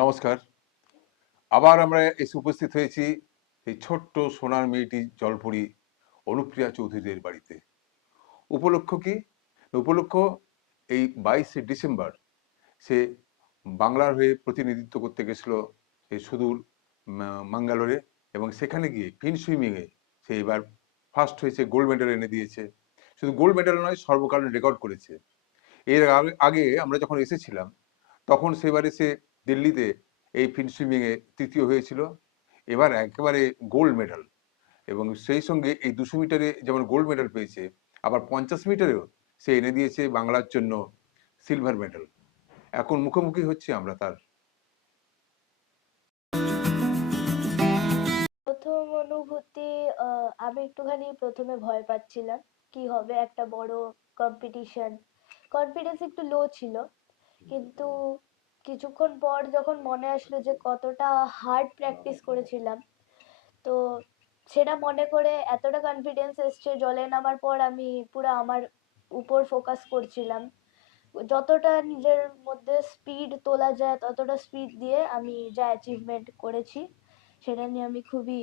নমস্কার। আবার আমরা এসে উপস্থিত হয়েছি এই ছোট্ট সোনার মেয়েটি জলপরি অনুপ্রিয়া চৌধুরীদের বাড়িতে। উপলক্ষ কি? উপলক্ষ এই 22শে ডিসেম্বর সে বাংলার হয়ে প্রতিনিধিত্ব করতে গেছিল এই সুদূর ম্যাঙ্গালোরে, এবং সেখানে গিয়ে ফিন সুইমিংয়ে সে এবার ফার্স্ট হয়েছে, গোল্ড মেডেল এনে দিয়েছে। শুধু গোল্ড মেডেল নয়, সর্বকালীন রেকর্ড করেছে। এর আগে আমরা যখন এসেছিলাম তখন সেবারে সে দিল্লিতে এই ফিন সুইমিংয়ে তৃতীয় হয়েছিল। এবার একেবারে গোল্ড মেডেল, এবং সেই সঙ্গে এই 200 মিটারে যেমন গোল্ড মেডেল পেয়েছে, আবার 50 মিটারেও সে এনে দিয়েছে বাংলার জন্য সিলভার মেডেল। এখন মুখোমুখি হচ্ছে আমরা তার। প্রথম অনুভূতি আমি একটুখানি প্রথমে ভয় পাচ্ছিলাম কি হবে, একটা বড় কম্পিটিশন, কনফিডেন্স একটু লো ছিল। কিন্তু কিছুক্ষণ পর যখন মনে আসলো যে কতটা হার্ড প্র্যাকটিস করেছিলাম, তো সেটা মনে করে এতটা কনফিডেন্স এসছে, জলে নামার পর আমি পুরো আমার উপর ফোকাস করছিলাম। যতটা নিজের মধ্যে স্পিড তোলা যায় ততটা স্পিড দিয়ে আমি যা অ্যাচিভমেন্ট করেছি সেটা নিয়ে আমি খুবই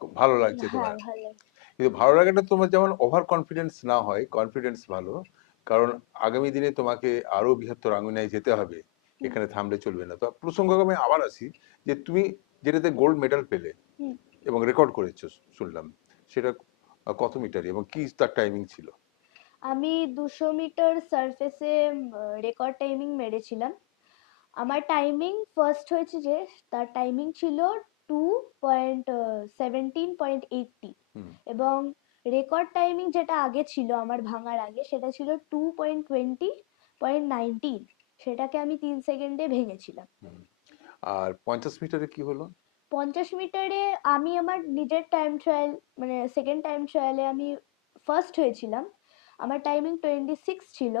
খুব ভালো লাগছে হ্যাঁ তোমার। ভালো। কিন্তু ভালো লাগাটা তোমার যেমন ওভার কনফিডেন্স না হয়, কনফিডেন্স ভালো। কারণ আগামী দিনে তোমাকে আরো বৃহত্তর আঙিনায় যেতে হবে, হুম, এখানে থামলে চলবে না। তো প্রসঙ্গক্রমে আবার আসি যে তুমি যেটাতে গোল্ড মেডেল পেলে হুম। এবং রেকর্ড করেছো শুনলাম, সেটা কত মিটার এবং কি তার টাইমিং ছিল? আমি 200 মিটার সারফেসে রেকর্ড টাইমিং মেরেছিলাম। আমার টাইমিং ফার্স্ট হয়েছে যে তার টাইমিং ছিল 2.17.80, হুম। এবং রেকর্ড টাইমিং যেটা আগে ছিল আমার ভাঙার আগে সেটা ছিল 2.20.19, সেটাকে আমি 3 সেকেন্ডে ভেঙেছিলাম। হুম। আর 50 মিটারে কি হলো? 50 মিটারে আমি আমার নিজের টাইম ট্রায়াল, মানে সেকেন্ড টাইম ট্রায়ালে আমি ফার্স্ট হয়েছিলাম। আমার টাইমিং 26 ছিল,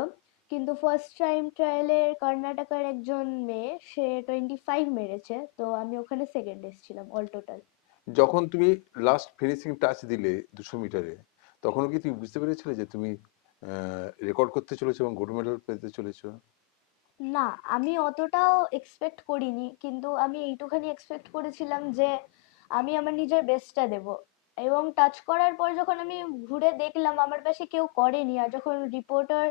কিন্তু ফার্স্ট টাইম ট্রায়ালে কর্ণাটকের একজন মেয়ে সে 25 মেরেছে, তো আমি ওখানে সেকেন্ড এসেছিলাম অল টোটাল। যখন তুমি লাস্ট ফিনিশিং টাচ দিলে 200 মিটারে, তখনও কি তুমি বুঝতে পেরেছিলে যে তুমি রেকর্ড করতে চলেছো এবং গোল্ড মেডেল পেতে চলেছো? না, আমি অতটাও এক্সপেক্ট করিনি, কিন্তু আমি এইটুখানি এক্সপেক্ট করেছিলাম যে আমি আমার নিজের বেস্টটা দেব। এবং টাচ করার পর যখন আমি ঘুরে দেখলাম আমার পাশে কেউ করেনি, আর যখন রিপোর্টার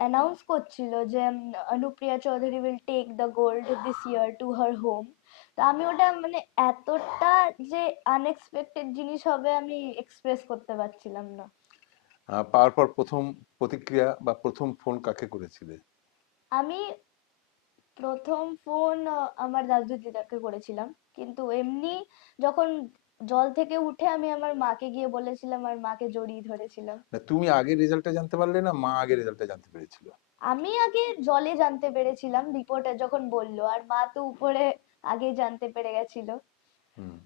অ্যানাউন্স করছিল যে Anupriya Chowdhury will take the gold this year to her home, তো আমি ওটা মানে এতটা যে আনএক্সপেক্টেড জিনিস হবে আমি এক্সপ্রেস করতে পারছিলাম না। পাওয়ার পর প্রথম প্রতিক্রিয়া বা প্রথম ফোন কাকে করেছিলে? আমি প্রথম ফোন আমার দাদু দিদাকে করেছিলাম, কিন্তু এমনি যখন জল থেকে উঠে আমি আমার মাকে গিয়ে বলেছিলাম আর মাকে জড়িয়ে ধরেছিলাম। না, তুমি আগে রেজাল্টটা জানতে পারলে না মা আগে রেজাল্টটা জানতে পেরেছিল? আমি আগে জলে জানতে পেরেছিলাম রিপোর্টার যখন বললো, আর মা তো উপরে আগে জানতে পেরে গেছিল। হুম।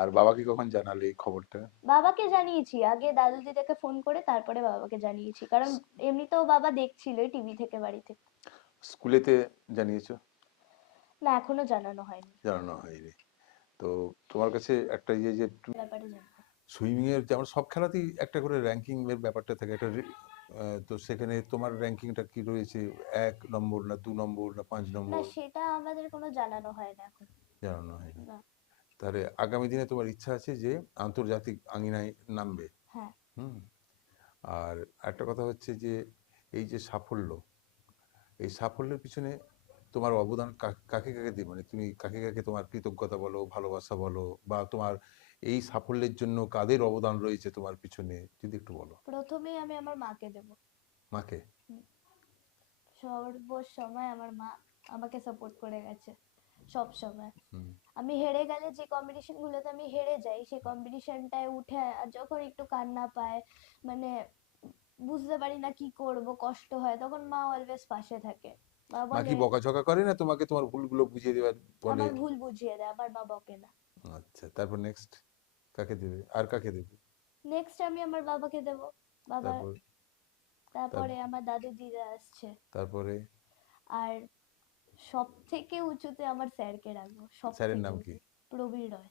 আর বাবাকে কখন জানালে এই খবরটা? বাবাকে জানিয়েছি আগে, দাদু দিদাকে ফোন করে তারপরে বাবাকে জানিয়েছি, কারণ এমনিতেও বাবা দেখছিলই টিভি থেকে বাড়িতে। স্কুলেতে জানিয়েছো? না, এখনো জানানো হয়নি। জানানো হয়নি। তো তোমার কাছে একটা ইয়ে যে ব্যাপারে জানবো। সুইমিং এর যেমন সব খেলাতেই একটা করে র্যাঙ্কিং এর ব্যাপারটা থাকে, একটা তো সেখানে তোমার র্যাঙ্কিংটা কি রয়েছে? 1 নম্বর না 2 নম্বর না 5 না, নম্বর? সেটা আমাদের কোনো জানানো হয় না এখন। জানানো হয়নি। না। তাহলে আগামী দিনে তোমার ইচ্ছা আছে যে আন্তর্জাতিক আঙিনায় নামবে? হ্যাঁ। হুম। আর একটা কথা হচ্ছে যে এই যে সাফল্য, এই সাফল্যের পিছনে তোমার অবদান কাকে কাকে দিয়ে, মানে তুমি কাকে কাকে তোমার কৃতজ্ঞতা বলো, ভালোবাসা বলো, বা তোমার এই সাফল্যের জন্য কাদের অবদান রয়েছে তোমার পিছনে, যদি একটু বলো। প্রথমেই আমি আমার মাকে দেব। মাকে? হুম, সর্বসময় আমার মা আমাকে সাপোর্ট করে গেছে, সব সময়। হুম। আমি হেরে গেলে, যে কম্পিটিশন গুলোতে আমি হেরে যাই সেই কম্পিটিশনটায় উঠে আর যখন একটু কান্না পায়, মানে বুঝতে পারি না কি করব, কষ্ট হয়, তখন মা অলওয়েজ পাশে থাকে। মা মা কি বলে, বকাঝকা করে না তোমাকে, তোমার ভুলগুলো বুঝিয়ে দেওয়ার বলে? আমার ভুল বুঝিয়ে দেয়, আমার মা বকে না। আচ্ছা, তারপর নেক্সট কাকে দেবে, আর কাকে দেবে? নেক্সট আমি আমার বাবাকে দেব। বাবা, তারপর? তারপরে আমার দাদু দিদা আসছে। তারপরে? আর সব থেকে উঁচুতে আমার স্যারকে রাখবো, সব স্যারের থেকে নাম কি? উঁচু। প্রবীর রয়।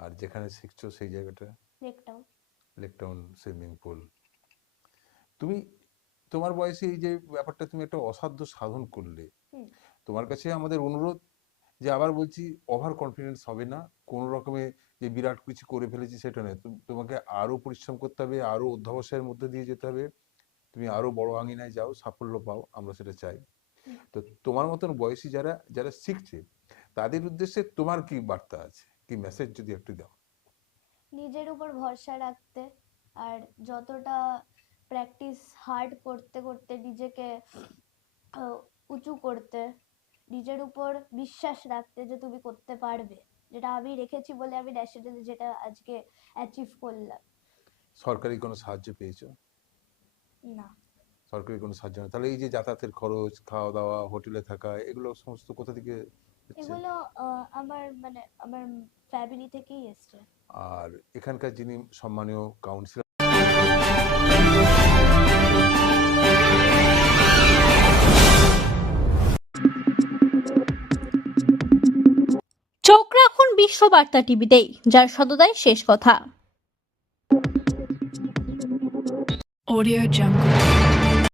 আর যেখানে শিখছো সেই জায়গাটা? লেকটাউন। Lake Town swimming pool. তুমি তোমার বয়সে এই যে ব্যাপারটা, তুমি একটা অসাধ্য সাধন করলে, হুম। তোমার কাছে আমাদের অনুরোধ, যে আবার বলছি, ওভার কনফিডেন্স হবে না কোনো রকমে, যে বিরাট কিছু করে ফেলেছি সেটা নয়। তোমাকে আরো পরিশ্রম করতে হবে, আরো অধ্যবসায়ের মধ্যে দিয়ে যেতে হবে। তুমি আরো বড় আঙিনায় যাও, সাফল্য পাও, আমরা সেটা চাই। হুম। তো তোমার মতন বয়সী যারা যারা শিখছে, তাদের উদ্দেশ্যে তোমার কি বার্তা আছে, কি মেসেজ যদি একটু দাও? নিজের উপর ভরসা রাখতে, আর যতটা প্র্যাকটিস হার্ড করতে করতে নিজেকে উঁচু করতে, নিজের উপর বিশ্বাস রাখতে যে তুমি করতে পারবে, যেটা আমি রেখেছি বলে আমি ন্যাশনালে যেটা আজকে অ্যাচিভ করলাম। সরকারি কোনো সাহায্য পেয়েছো? না। সরকারি কোনো সাহায্য না, তাহলে এই যে যাতায়াতের খরচ, খাওয়া দাওয়া, হোটেলে থাকা, এগুলো সমস্ত কোথা থেকে হচ্ছে? এগুলো আমার ফ্যামিলি থেকেই এসছে। আর এখানকার যিনি সম্মানীয় কাউন্সিলর, চোখ রাখুন বিশ্ববার্তা টিভিতেই, যার সততাই শেষ কথা। Audio Jungle.